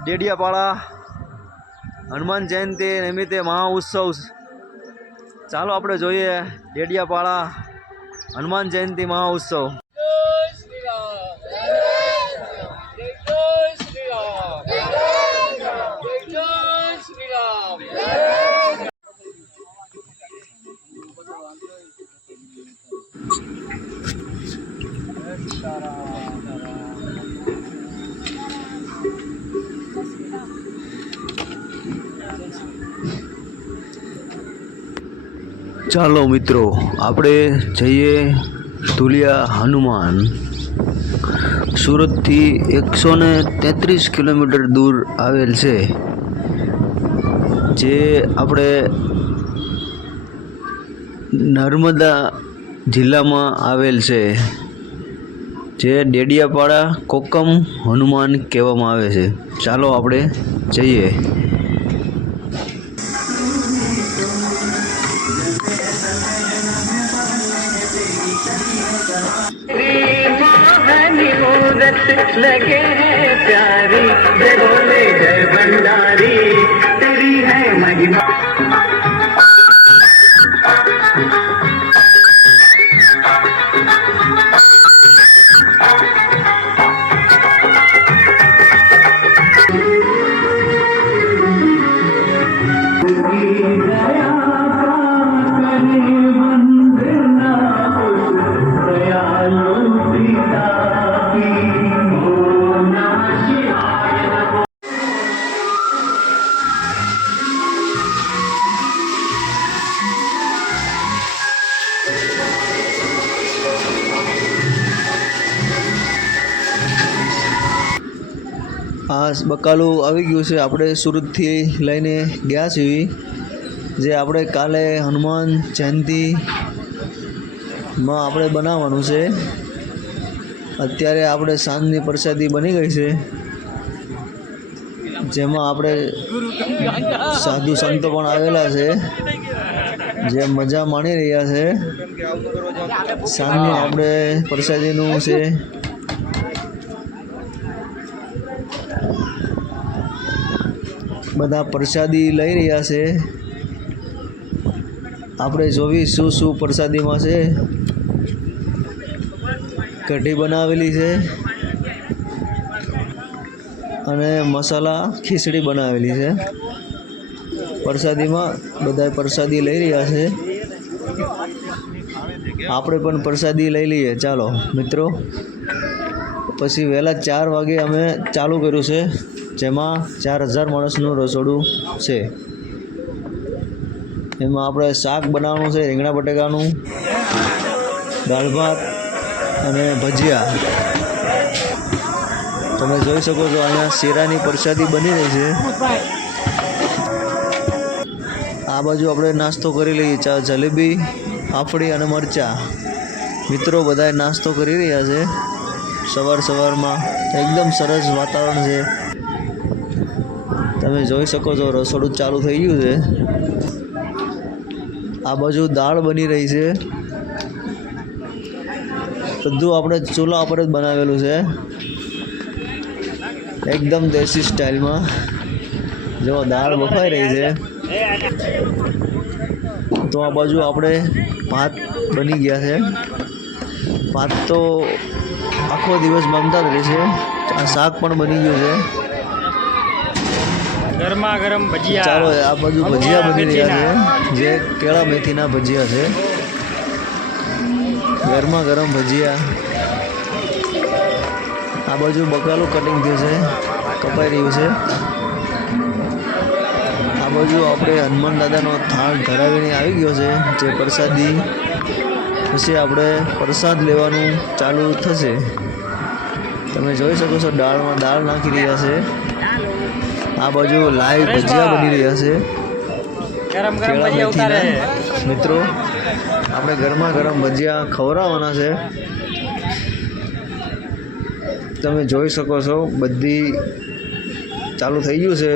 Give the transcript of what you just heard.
ડેડિયાપાડા હનુમાન જયંતિ નિમિત્તે મહાઉત્સવ ચાલો આપણે જોઈએ ડેડિયાપાડા હનુમાન જયંતિ મહા ચાલો મિત્રો, આપણે જઈએ ધુલિયા હનુમાન. સુરતથી એકસો ને તેત્રીસ કિલોમીટર દૂર આવેલ છે, જે આપણે નર્મદા જિલ્લામાં આવેલ છે, જે ડેડિયાપાડા કોકમ હનુમાન કહેવામાં આવે છે. ચાલો આપણે જઈએ. लगे हैं प्यारी जय बोले जय भंडारी तेरी है महिमा આ બકાલું આવી ગયું છે. આપણે સુરતથી લઈને ગયા છીએ. જે આપણે કાલે હનુમાન જયંતિમાં આપણે બનાવવાનું છે. અત્યારે આપણે સાંજની પ્રસાદી બની ગઈ છે. જેમાં આપણે સાધુ સંતો પણ આવેલા છે. જે મજા માણી રહ્યા છે. સાંજની આપણે પ્રસાદીનું છે. બધા પ્રસાદી લઈ રહ્યા છે. આપણે જોવી શું શું પ્રસાદીમાં છે. કઢી બનાવેલી છે. અને મસાલા ખીચડી બનાવેલી છે. પ્રસાદીમાં બધા પ્રસાદી લઈ રહ્યા છે. આપણે પણ પ્રસાદી લઈ લઈએ. ચાલો મિત્રો. પછી વહેલા ચાર વાગે અમે ચાલુ કર્યું છે. જેમાં ચાર હજાર માણસનું રસોડું છે. એમાં આપણે શાક બનાવવાનું છે, રીંગણા બટેકાનું, દાળ ભાત અને ભજીયા. તમે જોઈ શકો છો, અહીંયા શેરાની પ્રસાદી બની રહી છે. આ બાજુ આપણે નાસ્તો કરી લઈએ જલેબી ફાફડી અને મરચાં. મિત્રો બધાએ નાસ્તો કરી રહ્યા છે. સવાર સવારમાં એકદમ સરસ વાતાવરણ છે. તમે જોઈ શકો છો, રસોડું ચાલુ થઈ ગયું છે. આ બાજુ દાળ બની રહી છે. બધું આપણે ચૂલા ઉપર જ બનાવેલું છે. એકદમ દેશી સ્ટાઇલમાં. જો, દાળ બફાઈ રહી છે. તો આ બાજુ આપણે ભાત બની ગયા છે. ભાત તો આખો દિવસ બનતા જ રહે છે. આ શાક પણ બની ગયું છે. ગરમા ગરમ ભજીયા. ચાલો આ બાજુ ભજીયા બની રહ્યા છે. જે કેળા મેથીના ભજીયા છે. ગરમા ગરમ ભજીયા. આ બાજુ બકાલું કટિંગ થયું છે. કપાઈ રહ્યું છે. આ બાજુ આપણે હનુમાન દાદાનો થાળ ધરાવીને આવી ગયો છે જે પ્રસાદી પછી આપણે પ્રસાદ લેવાનું ચાલુ થશે. તમે જોઈ શકો છો દાળમાં દાળ નાખી રહ્યા છે. આ બાજુ લાઈવ ભજીયા બની રહ્યા છે. ગરમ ગરમ ભજીયા ઉતારે મિત્રો આપણે ગરમા ગરમ ભજીયા ખવડાવવાના છે. તમે જોઈ શકો છો બધી ચાલુ થઈ ગયું છે.